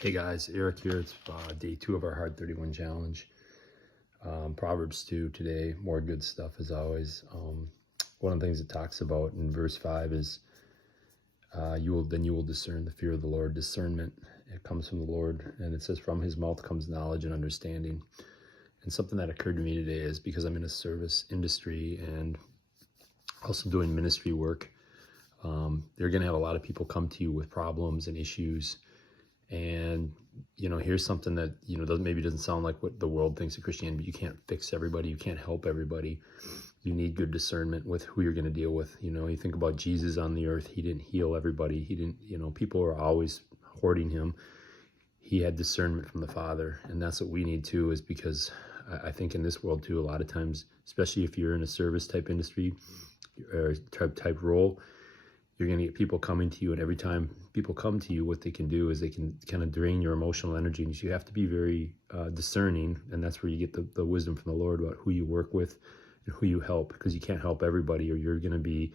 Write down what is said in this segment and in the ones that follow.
Hey guys, Eric here. It's day 2 of our Hard 31 challenge. Proverbs 2 today, more good stuff as always. One of the things it talks about in verse 5 is you will discern the fear of the Lord. Discernment, it comes from the Lord, and it says from his mouth comes knowledge and understanding. And something that occurred to me today is because I'm in a service industry and also doing ministry work, you're going to have a lot of people come to you with problems and issues. And, here's something that, doesn't sound like what the world thinks of Christianity, but you can't fix everybody. You can't help everybody. You need good discernment with who you're going to deal with. You think about Jesus on the earth. He didn't heal everybody. He didn't, people are always hoarding him. He had discernment from the Father. And that's what we need too, is because I think in this world too, a lot of times, especially if you're in a service type industry or type role, you're going to get people coming to you, and every time people come to you, what they can do is they can kind of drain your emotional energy, and you have to be very discerning, and that's where you get the wisdom from the Lord about who you work with and who you help, because you can't help everybody or you're going to be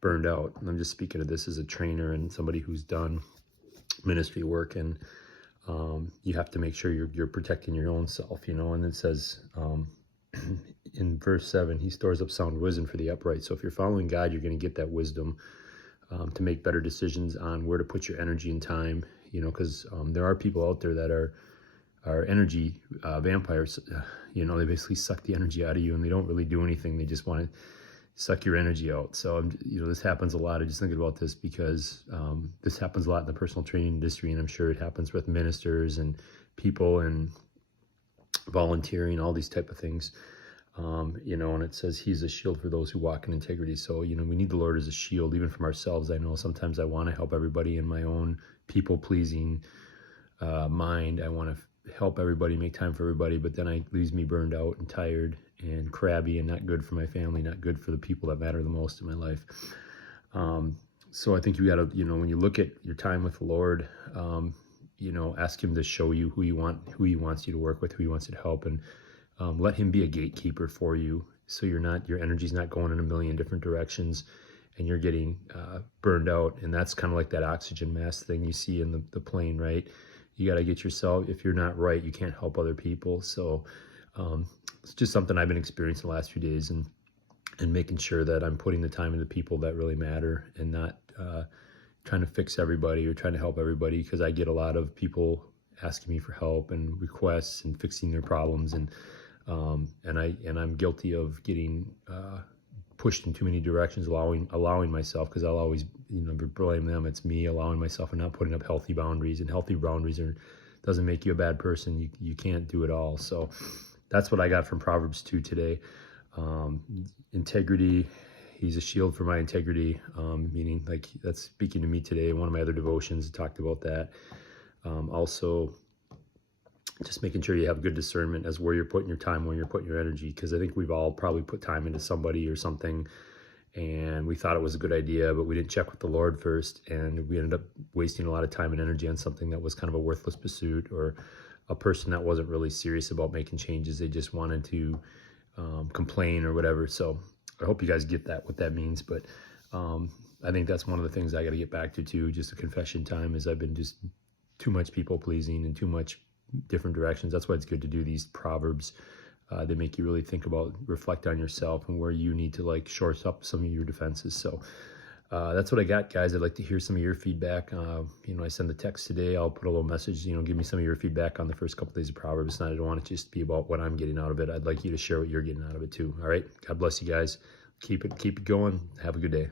burned out. And I'm just speaking of this as a trainer and somebody who's done ministry work, and you have to make sure you're protecting your own self, and it says in verse 7, he stores up sound wisdom for the upright. So if you're following God, you're going to get that wisdom to make better decisions on where to put your energy and time, because there are people out there that are energy vampires. They basically suck the energy out of you, and they don't really do anything. They just want to suck your energy out. So, this happens a lot. I'm just thinking about this because this happens a lot in the personal training industry, and I'm sure it happens with ministers and people and volunteering, all these type of things. And it says he's a shield for those who walk in integrity. So, we need the Lord as a shield, even from ourselves. I know sometimes I want to help everybody in my own people-pleasing mind. I want to help everybody, make time for everybody, but then it leaves me burned out and tired and crabby and not good for my family, not good for the people that matter the most in my life. So I think you got to, when you look at your time with the Lord, ask him to show you who he wants you to work with, who he wants you to help, and let him be a gatekeeper for you, so your energy's not going in a million different directions and you're getting burned out. And that's kind of like that oxygen mask thing you see in the plane, right? You got to get yourself, if you're not right, you can't help other people. So it's just something I've been experiencing the last few days, and making sure that I'm putting the time into people that really matter, and not trying to fix everybody or trying to help everybody, because I get a lot of people asking me for help and requests and fixing their problems, and I'm guilty of getting pushed in too many directions, allowing myself, because I'll always blame them. It's me allowing myself and not putting up healthy boundaries. And healthy boundaries doesn't make you a bad person. You can't do it all. So that's what I got from Proverbs 2 today. Integrity. He's a shield for my integrity, meaning like that's speaking to me today. One of my other devotions talked about that. Also, just making sure you have good discernment as where you're putting your time, where you're putting your energy, because I think we've all probably put time into somebody or something, and we thought it was a good idea, but we didn't check with the Lord first, and we ended up wasting a lot of time and energy on something that was kind of a worthless pursuit, or a person that wasn't really serious about making changes. They just wanted to complain or whatever. So I hope you guys get what that means. But I think that's one of the things I got to get back to too, just a confession time, is I've been just too much people pleasing and too much different directions. That's why it's good to do these Proverbs. They make you really think about, reflect on yourself and where you need to shore up some of your defenses. So that's what I got, guys. I'd like to hear some of your feedback. I send the text today. I'll put a little message, give me some of your feedback on the first couple days of Proverbs. And I don't want it to just be about what I'm getting out of it. I'd like you to share what you're getting out of it too. All right. God bless you guys. Keep it going. Have a good day.